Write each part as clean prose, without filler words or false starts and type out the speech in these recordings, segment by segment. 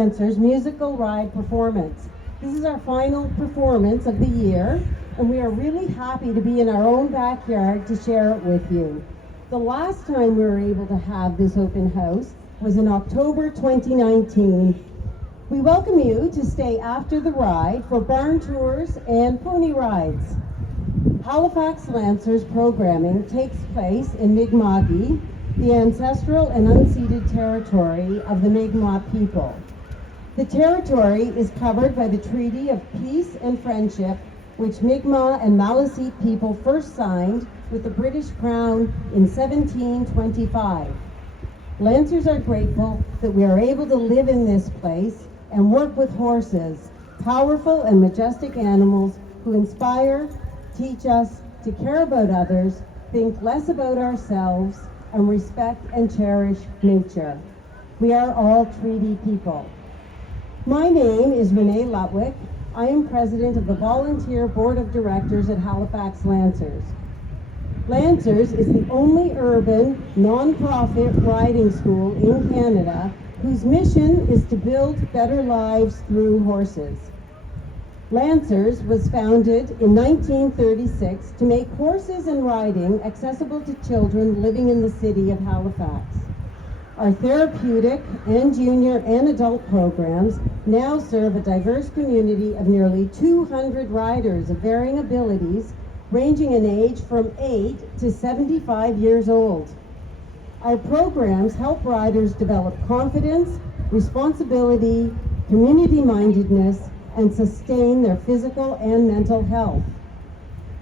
Lancers musical ride performance. This is our final performance of the year, and we are really happy to be in our own backyard to share it with you. The last time we were able to have this open house was in October 2019. We welcome you to stay after the ride for barn tours and pony rides. Halifax Lancers programming takes place in Mi'kma'ki, the ancestral and unceded territory of the Mi'kmaq people. The territory is covered by the Treaty of Peace and Friendship, which Mi'kmaq and Maliseet people first signed with the British Crown in 1725. Lancers are grateful that we are able to live in this place and work with horses, powerful and majestic animals who inspire, teach us to care about others, think less about ourselves, and respect and cherish nature. We are all treaty people. My name is Renee Lutwick. I am president of the Volunteer Board of Directors at Halifax Lancers. Lancers is the only urban, non-profit riding school in Canada whose mission is to build better lives through horses. Lancers was founded in 1936 to make horses and riding accessible to children living in the city of Halifax. Our therapeutic and junior and adult programs now serve a diverse community of nearly 200 riders of varying abilities, ranging in age from 8 to 75 years old. Our programs help riders develop confidence, responsibility, community-mindedness, and sustain their physical and mental health.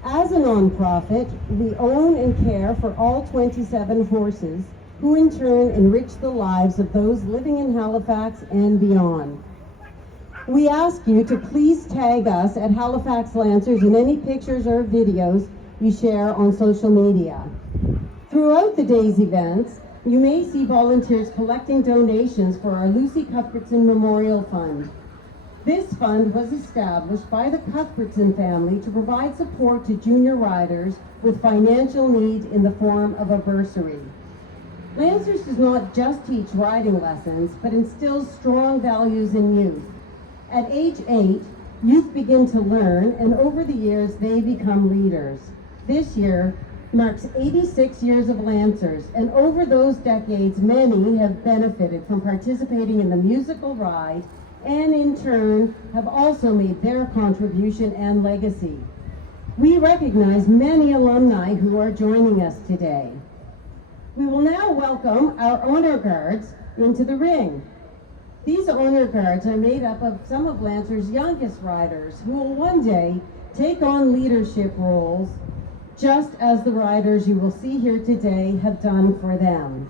As a nonprofit, we own and care for all 27 horses, who in turn enrich the lives of those living in Halifax and beyond. We ask you to please tag us at Halifax Lancers in any pictures or videos you share on social media. Throughout the day's events, you may see volunteers collecting donations for our Lucy Cuthbertson Memorial Fund. This fund was established by the Cuthbertson family to provide support to junior riders with financial need in the form of a bursary. Lancers does not just teach riding lessons, but instills strong values in youth. At age 8, youth begin to learn, and over the years, they become leaders. This year marks 86 years of Lancers, and over those decades, many have benefited from participating in the musical ride, and in turn have also made their contribution and legacy. We recognize many alumni who are joining us today. We will now welcome our honor guards into the ring. These honor guards are made up of some of Lancers' youngest riders who will one day take on leadership roles, just as the riders you will see here today have done for them.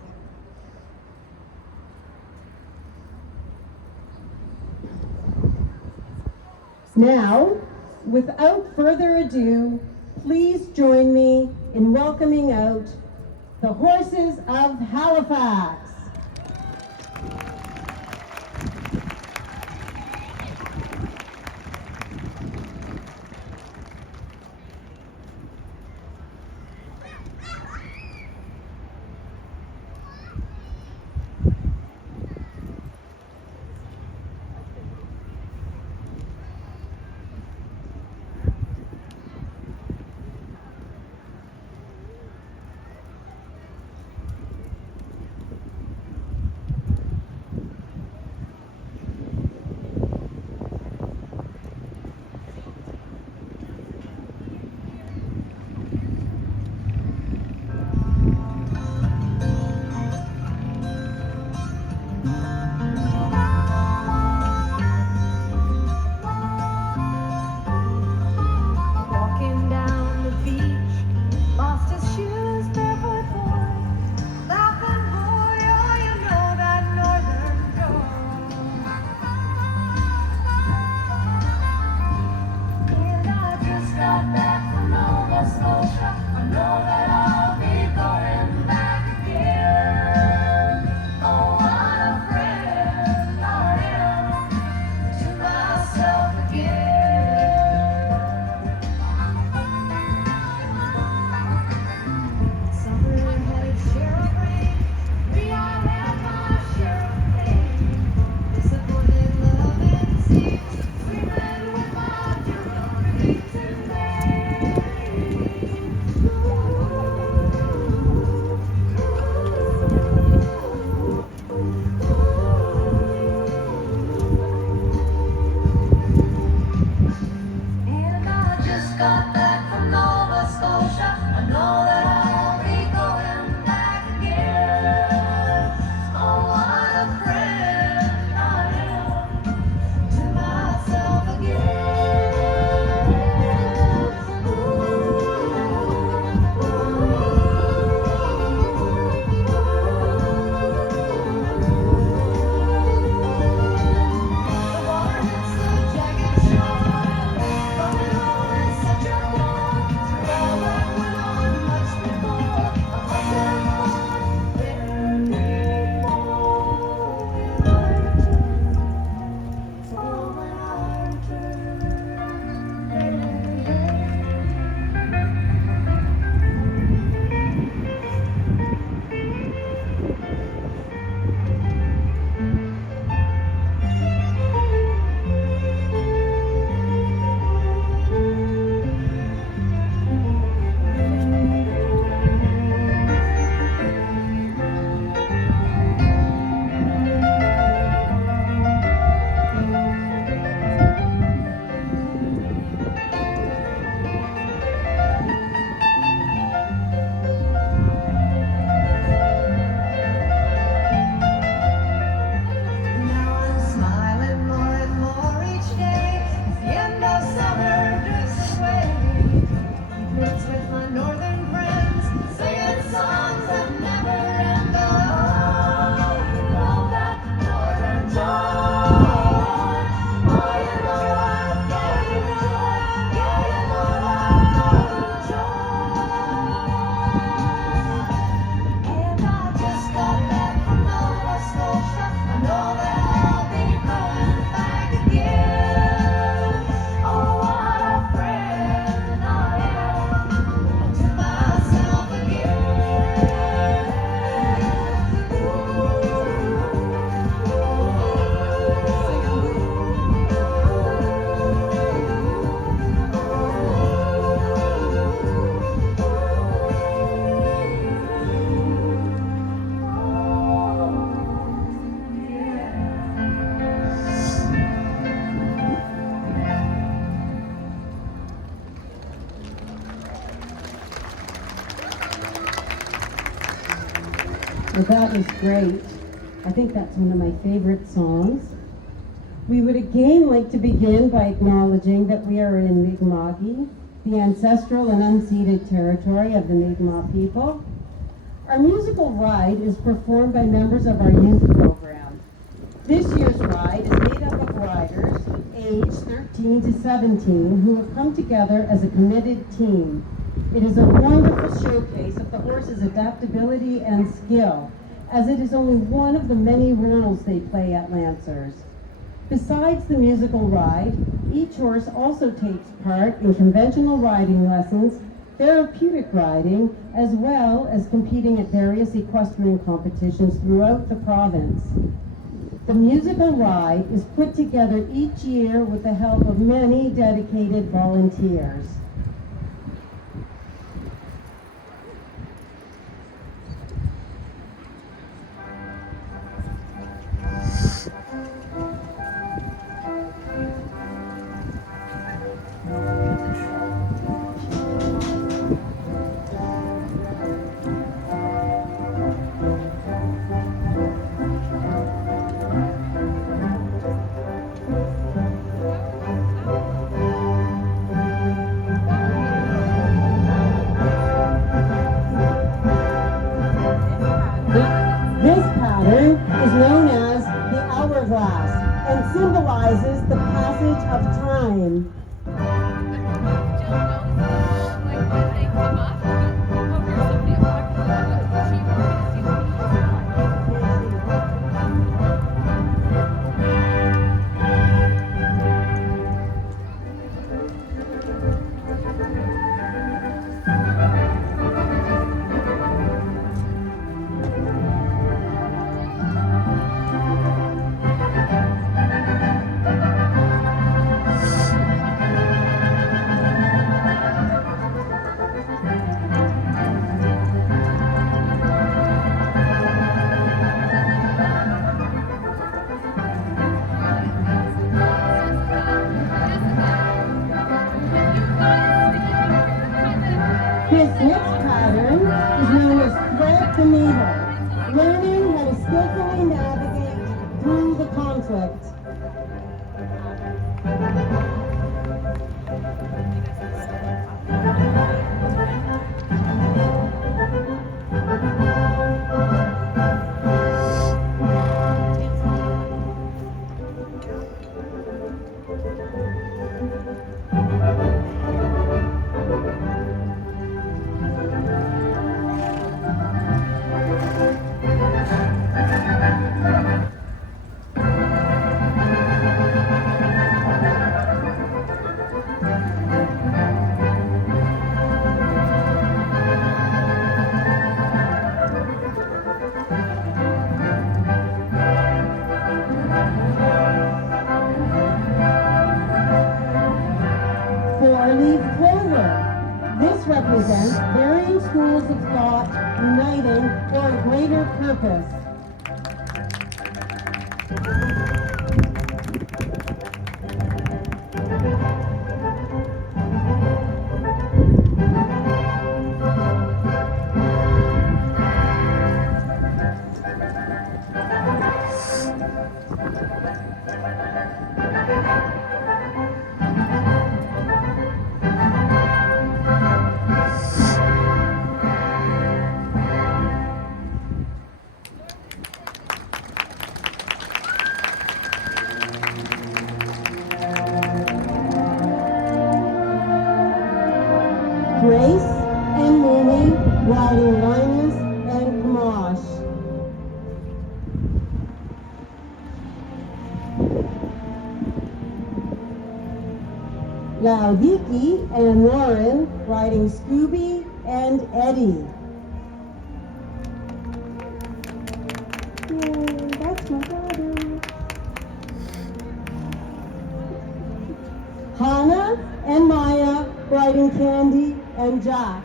Now, without further ado, please join me in welcoming out the horses of Halifax. Well, that was great. I think that's one of my favorite songs. We would again like to begin by acknowledging that we are in Mi'kma'ki, the ancestral and unceded territory of the Mi'kmaq people. Our musical ride is performed by members of our youth program. This year's ride is made up of riders aged 13 to 17 who have come together as a committed team. It is a wonderful showcase of the horse's adaptability and skill, as it is only one of the many roles they play at Lancers. Besides the musical ride, each horse also takes part in conventional riding lessons, therapeutic riding, as well as competing at various equestrian competitions throughout the province. The musical ride is put together each year with the help of many dedicated volunteers. This pattern is known as the hourglass and symbolizes the passage of time. represents varying schools of thought uniting for a greater purpose. Grace and Mimi riding Linus and Kamash. Laudiki and Lauren riding Scooby and Eddie. Yay, that's my daughter. Hannah and Maya riding Candy and Jack.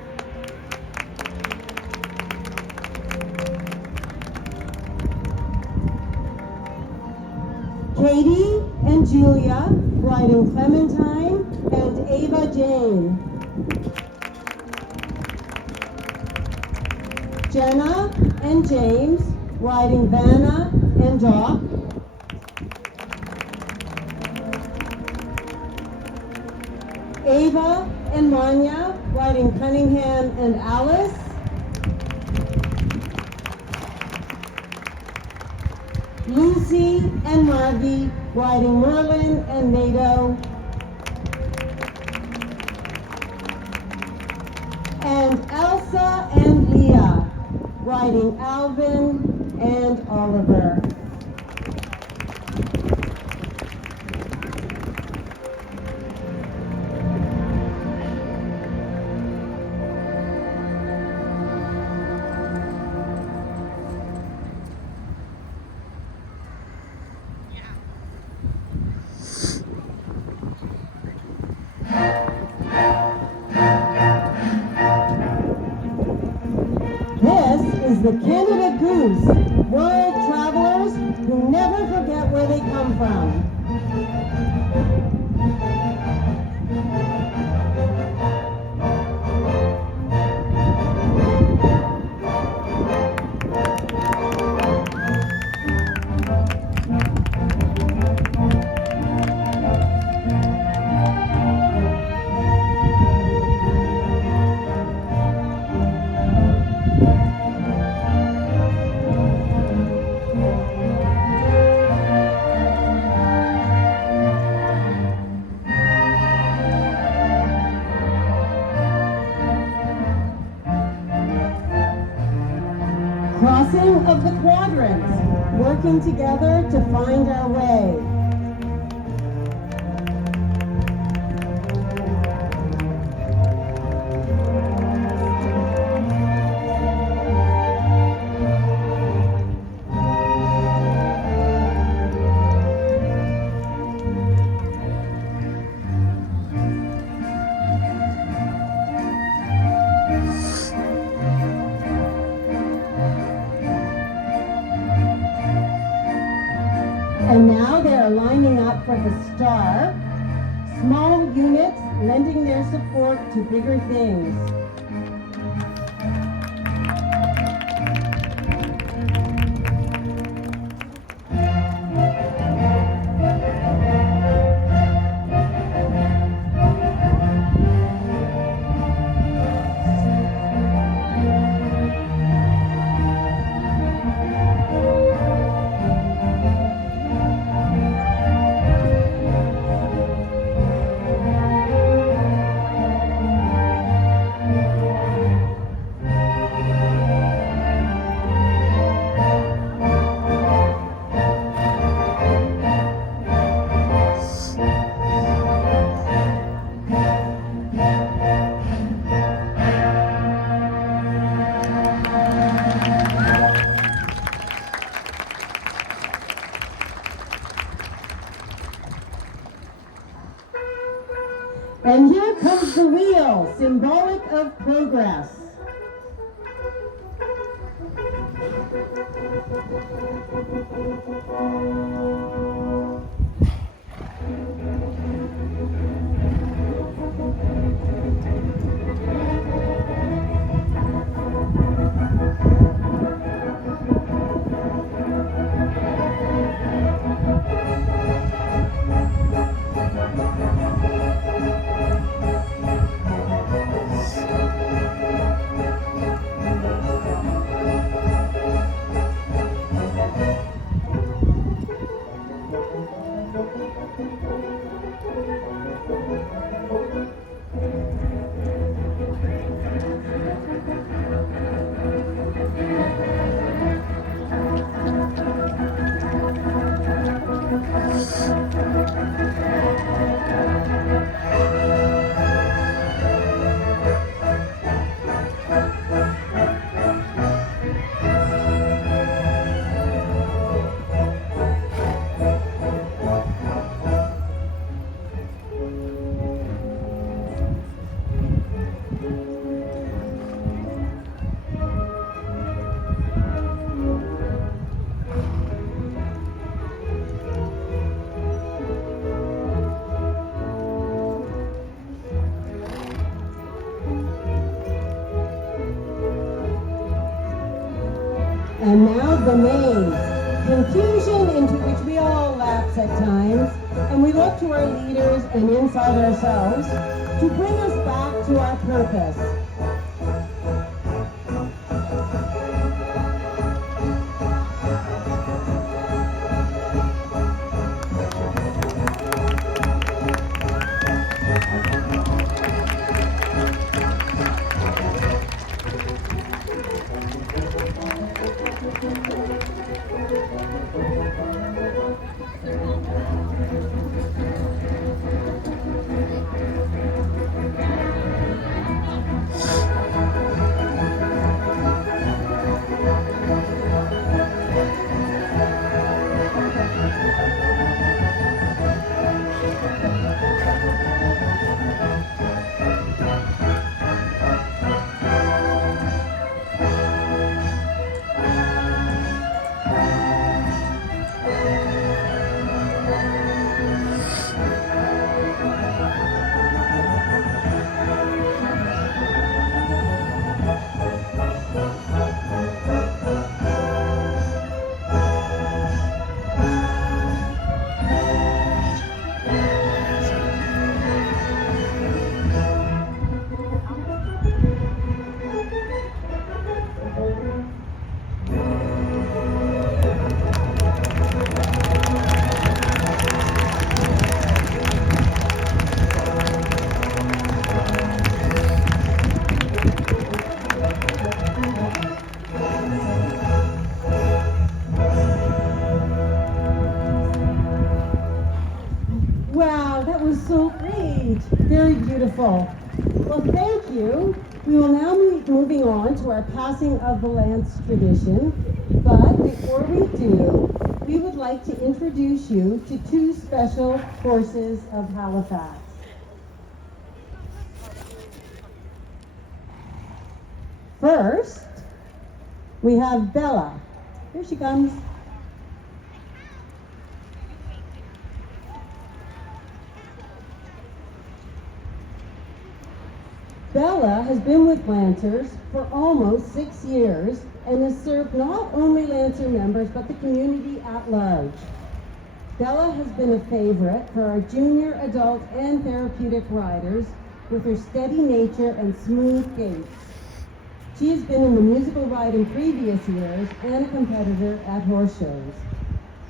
Katie and Julia riding Clementine and Ava Jane. Jenna and James riding Vanna and Doc. Ava and Manya riding Cunningham and Alice. Lucy and Margie riding Merlin and Nato. And Elsa and Leah riding Alvin and Oliver. The Canada Goose, world travelers who never forget where they come from. Crossing of the quadrants, working together to find our way. And now they are lining up for the star, small units lending their support to bigger things. And here comes the wheel, symbolic of progress. And now the maze, confusion into which we all lapse at times, and we look to our leaders and inside ourselves to bring us back to our purpose. Wow, that was so great. Very beautiful. Well, thank you. We will now be moving on to our passing of the lance tradition. But before we do, we would like to introduce you to two special horses of Halifax. First, we have Bella. Here she comes. Bella has been with Lancers for almost 6 years and has served not only Lancer members but the community at large. Bella has been a favorite for our junior, adult, and therapeutic riders with her steady nature and smooth gait. She has been in the musical ride in previous years and a competitor at horse shows.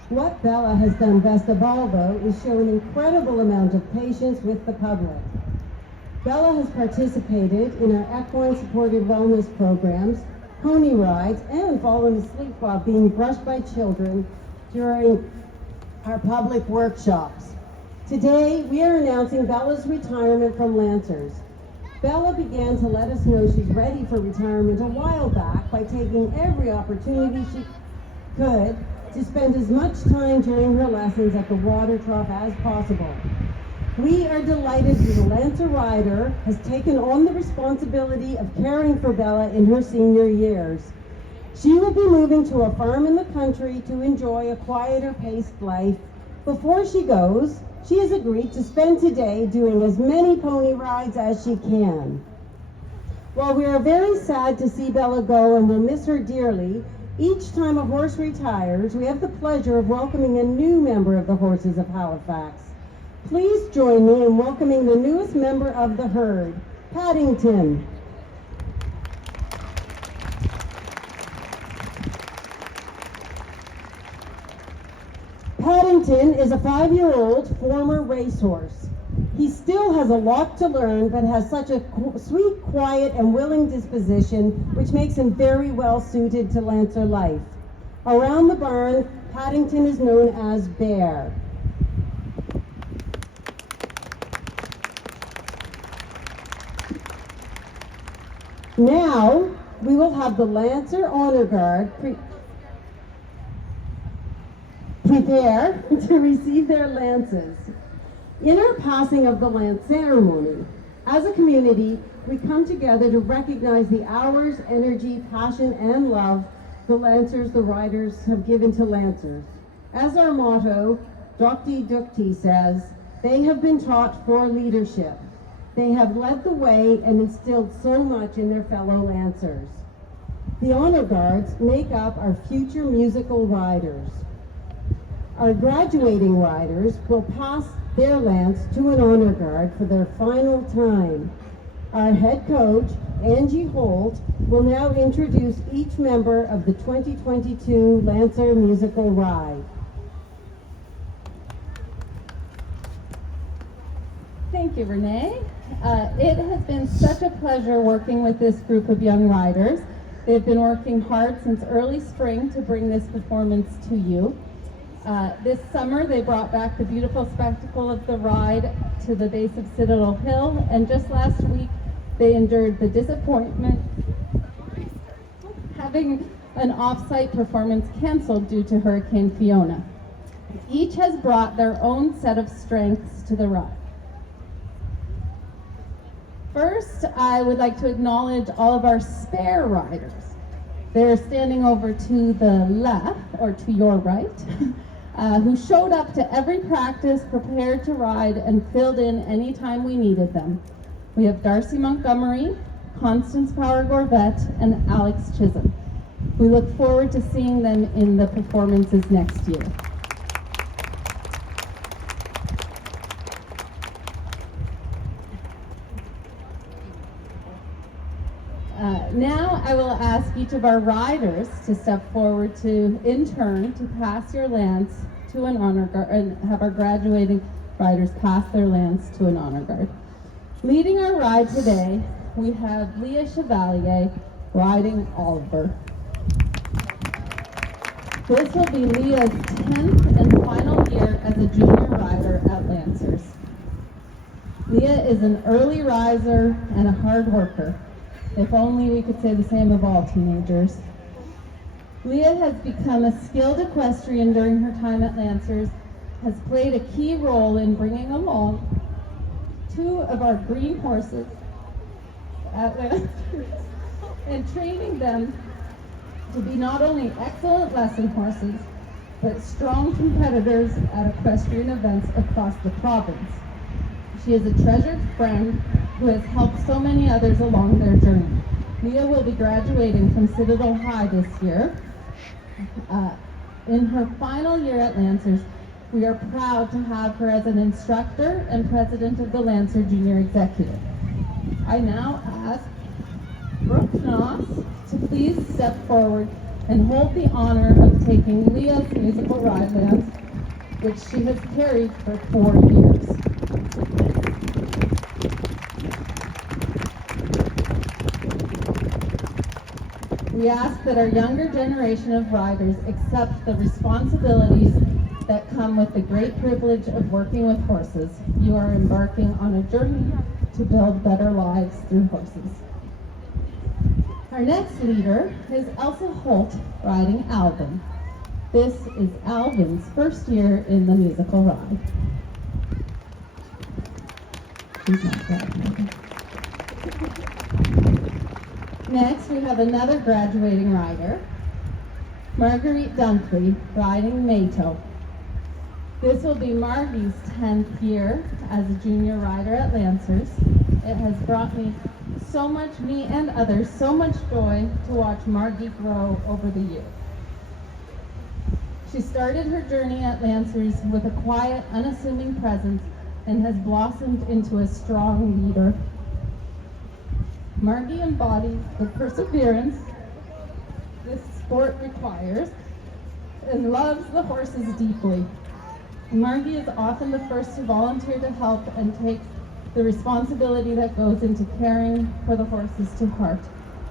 What Bella has done best of all, though, is show an incredible amount of patience with the public. Bella has participated in our equine-supported wellness programs, pony rides, and fallen asleep while being brushed by children during our public workshops. Today, we are announcing Bella's retirement from Lancers. Bella began to let us know she's ready for retirement a while back by taking every opportunity she could to spend as much time during her lessons at the water trough as possible. We are delighted that the Lancer rider has taken on the responsibility of caring for Bella in her senior years. She will be moving to a farm in the country to enjoy a quieter paced life. Before she goes, she has agreed to spend today doing as many pony rides as she can. While we are very sad to see Bella go and will miss her dearly, each time a horse retires, we have the pleasure of welcoming a new member of the Horses of Halifax. Please join me in welcoming the newest member of the herd, Paddington. Paddington is a 5-year-old former racehorse. He still has a lot to learn, but has such a sweet, quiet, and willing disposition, which makes him very well suited to Lancer life. Around the barn, Paddington is known as Bear. Now, we will have the Lancer Honor Guard prepare to receive their lances. In our passing of the lance ceremony, as a community, we come together to recognize the hours, energy, passion, and love the Lancers, the riders, have given to Lancers. As our motto, Docti Ducti, says, they have been taught for leadership. They have led the way and instilled so much in their fellow Lancers. The Honor Guards make up our future musical riders. Our graduating riders will pass their lance to an Honor Guard for their final time. Our head coach, Angie Holt, will now introduce each member of the 2022 Lancer Musical Ride. Thank you, Renee. It has been such a pleasure working with this group of young riders. They've been working hard since early spring to bring this performance to you. This summer, they brought back the beautiful spectacle of the ride to the base of Citadel Hill, and just last week, they endured the disappointment having an off-site performance canceled due to Hurricane Fiona. Each has brought their own set of strengths to the ride. First, I would like to acknowledge all of our spare riders. They're standing over to the left, or to your right, who showed up to every practice prepared to ride and filled in anytime we needed them. We have Darcy Montgomery, Constance Power-Gorvette, and Alex Chisholm. We look forward to seeing them in the performances next year. Now I will ask each of our riders to step forward to, in turn, to pass your lance to an honor guard, and have our graduating riders pass their lance to an honor guard. Leading our ride today, we have Leah Chevalier riding Oliver. This will be Leah's 10th and final year as a junior rider at Lancers. Leah is an early riser and a hard worker. If only we could say the same of all teenagers. Leah has become a skilled equestrian during her time at Lancers, has played a key role in bringing along 2 of our green horses at Lancers and training them to be not only excellent lesson horses, but strong competitors at equestrian events across the province. She is a treasured friend who has helped so many others along their journey. Leah will be graduating from Citadel High this year. In her final year at Lancers, we are proud to have her as an instructor and president of the Lancer Junior Executive. I now ask Brooke Knoss to please step forward and hold the honor of taking Leah's musical ride lance, which she has carried for 4 years. We ask that our younger generation of riders accept the responsibilities that come with the great privilege of working with horses. You are embarking on a journey to build better lives through horses. Our next leader is Elsa Holt riding Alvin. This is Alvin's first year in the musical ride. She's not graduating. Next, we have another graduating rider, Marguerite Dunkley, riding Mato. This will be Margie's 10th year as a junior rider at Lancers. It has brought me and others, so much joy to watch Margie grow over the years. She started her journey at Lancers with a quiet, unassuming presence and has blossomed into a strong leader. Margie embodies the perseverance this sport requires and loves the horses deeply. Margie is often the first to volunteer to help and takes the responsibility that goes into caring for the horses to heart.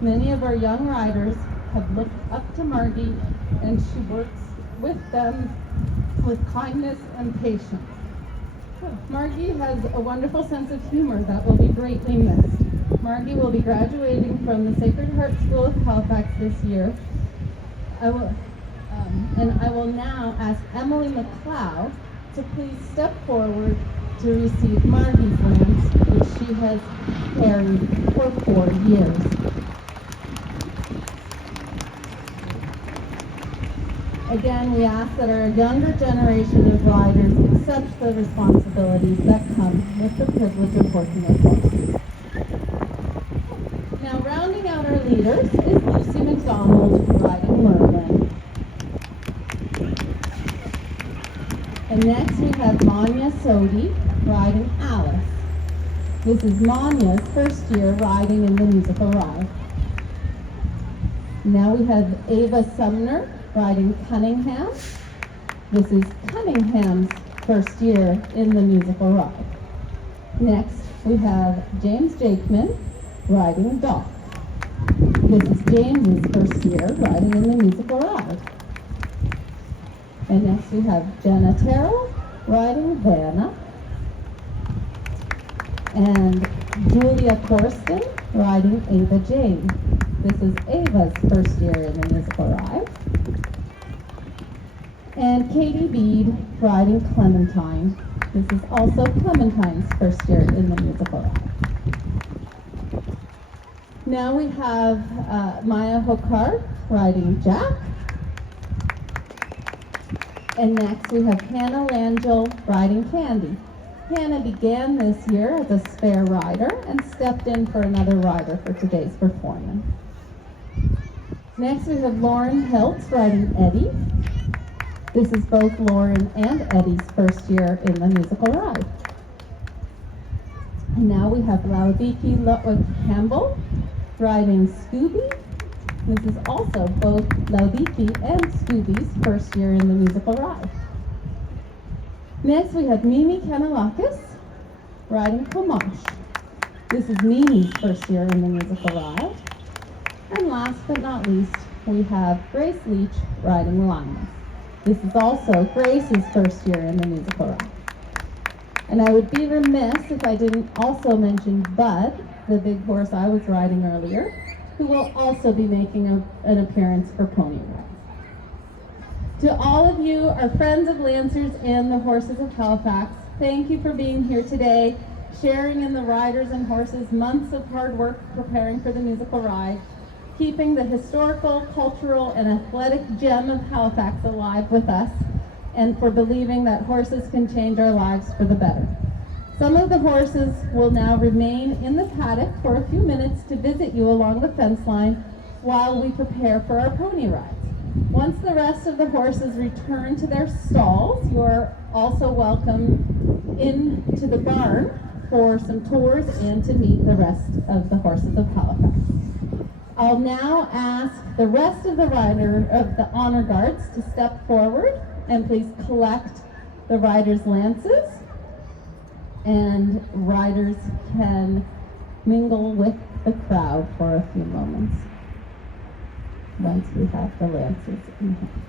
Many of our young riders have looked up to Margie, and she works with them with kindness and patience. Margie has a wonderful sense of humor that will be greatly missed. Margie will be graduating from the Sacred Heart School of Halifax this year. I will now ask Emily McLeod to please step forward to receive Margie's lance, which she has carried for 4 years. Again, we ask that our younger generation of riders accept the responsibilities that come with the privilege of working with horses. Now, rounding out our leaders is Lucy McDonald riding Merlin. And next we have Manya Sodi riding Alice. This is Manya's first year riding in the musical ride. Now we have Ava Sumner riding Cunningham. This is Cunningham's first year in the musical ride. Next we have James Jakeman riding Doc. This is James's first year riding in the musical ride. And next we have Jenna Terrell riding Vanna. And Julia Corsten riding Ava Jane. This is Ava's first year in the musical ride. And Katie Bede riding Clementine. This is also Clementine's first year in the musical ride. Now we have Maya Hokar riding Jack. And next we have Hannah Langell riding Candy. Hannah began this year as a spare rider and stepped in for another rider for today's performance. Next we have Lauren Hiltz riding Eddie. This is both Lauren and Eddie's first year in the musical ride. And now we have Laudiki Lutwick Campbell riding Scooby. This is also both Laudiki and Scooby's first year in the musical ride. Next we have Mimi Kanalakis riding Comanche. This is Mimi's first year in the musical ride. And last but not least, we have Grace Leach riding Linus. This is also Grace's first year in the musical ride. And I would be remiss if I didn't also mention Bud, the big horse I was riding earlier, who will also be making an appearance for Pony Rides. To all of you, our friends of Lancers and the Horses of Halifax, thank you for being here today, sharing in the riders and horses' months of hard work preparing for the musical ride, keeping the historical, cultural, and athletic gem of Halifax alive with us, and for believing that horses can change our lives for the better. Some of the horses will now remain in the paddock for a few minutes to visit you along the fence line while we prepare for our pony rides. Once the rest of the horses return to their stalls, you are also welcome into the barn for some tours and to meet the rest of the horses of Halifax. I'll now ask the rest of the honor guards to step forward and please collect the riders' lances. And riders can mingle with the crowd for a few moments once we have the lances in hand.